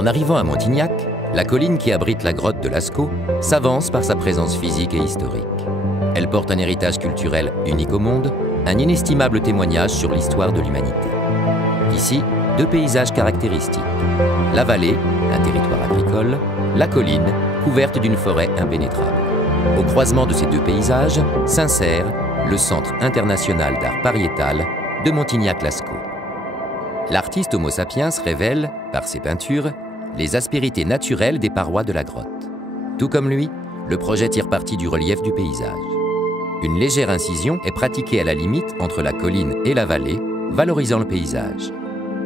En arrivant à Montignac, la colline qui abrite la grotte de Lascaux s'avance par sa présence physique et historique. Elle porte un héritage culturel unique au monde, un inestimable témoignage sur l'histoire de l'humanité. Ici, deux paysages caractéristiques. La vallée, un territoire agricole, la colline, couverte d'une forêt impénétrable. Au croisement de ces deux paysages s'insère le Centre international d'art pariétal de Montignac-Lascaux. L'artiste Homo sapiens révèle, par ses peintures, les aspérités naturelles des parois de la grotte. Tout comme lui, le projet tire parti du relief du paysage. Une légère incision est pratiquée à la limite entre la colline et la vallée, valorisant le paysage.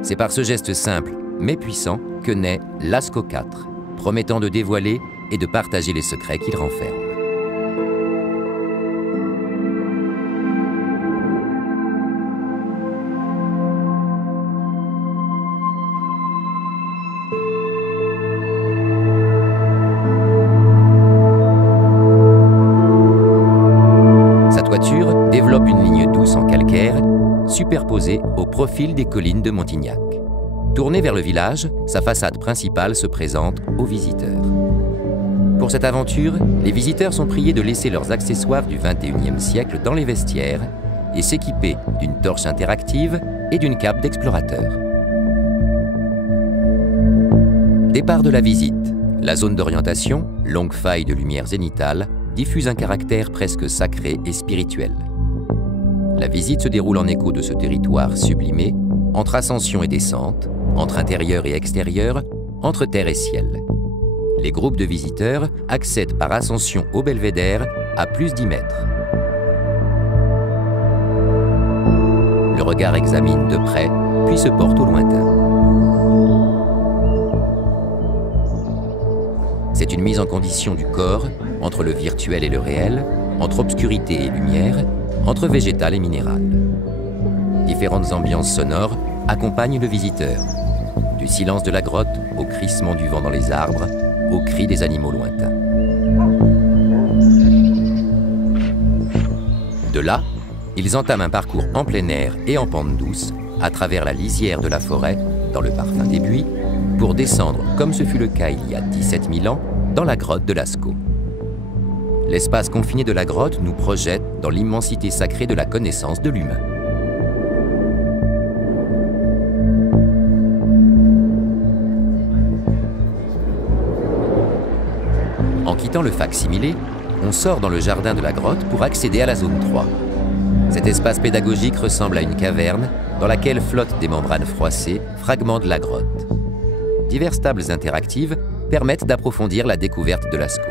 C'est par ce geste simple, mais puissant, que naît Lascaux 4, promettant de dévoiler et de partager les secrets qu'il renferme. Développe une ligne douce en calcaire, superposée au profil des collines de Montignac. Tournée vers le village, sa façade principale se présente aux visiteurs. Pour cette aventure, les visiteurs sont priés de laisser leurs accessoires du XXIe siècle dans les vestiaires et s'équiper d'une torche interactive et d'une cape d'explorateur. Départ de la visite. La zone d'orientation, longue faille de lumière zénitale, diffuse un caractère presque sacré et spirituel. La visite se déroule en écho de ce territoire sublimé, entre ascension et descente, entre intérieur et extérieur, entre terre et ciel. Les groupes de visiteurs accèdent par ascension au belvédère à plus d'10 mètres. Le regard examine de près, puis se porte au lointain. C'est une mise en condition du corps, entre le virtuel et le réel, entre obscurité et lumière, entre végétal et minéral. Différentes ambiances sonores accompagnent le visiteur. Du silence de la grotte au crissement du vent dans les arbres, au cri des animaux lointains. De là, ils entament un parcours en plein air et en pente douce, à travers la lisière de la forêt, dans le parfum des buis, pour descendre, comme ce fut le cas il y a 17 000 ans, dans la grotte de Lascaux. L'espace confiné de la grotte nous projette dans l'immensité sacrée de la connaissance de l'humain. En quittant le fac-similé, on sort dans le jardin de la grotte pour accéder à la zone 3. Cet espace pédagogique ressemble à une caverne dans laquelle flottent des membranes froissées, fragments de la grotte. Diverses tables interactives permettent d'approfondir la découverte de Lascaux.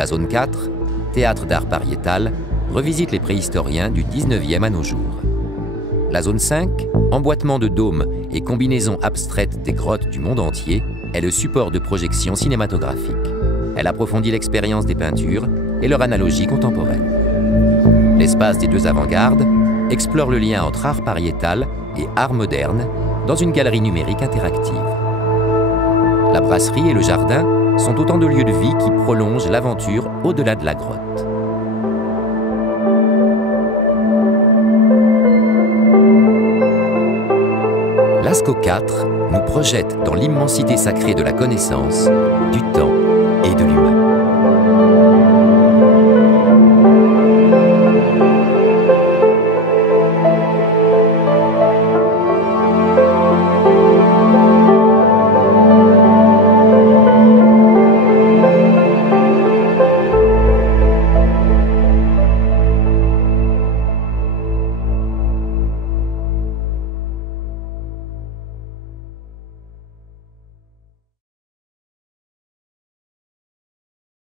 La zone 4, théâtre d'art pariétal, revisite les préhistoriens du 19e à nos jours. La zone 5, emboîtement de dômes et combinaisons abstraites des grottes du monde entier, est le support de projection cinématographique. Elle approfondit l'expérience des peintures et leur analogie contemporaine. L'espace des deux avant-gardes explore le lien entre art pariétal et art moderne dans une galerie numérique interactive. La brasserie et le jardin sont autant de lieux de vie qui prolongent l'aventure au-delà de la grotte. Lascaux 4 nous projette dans l'immensité sacrée de la connaissance, du temps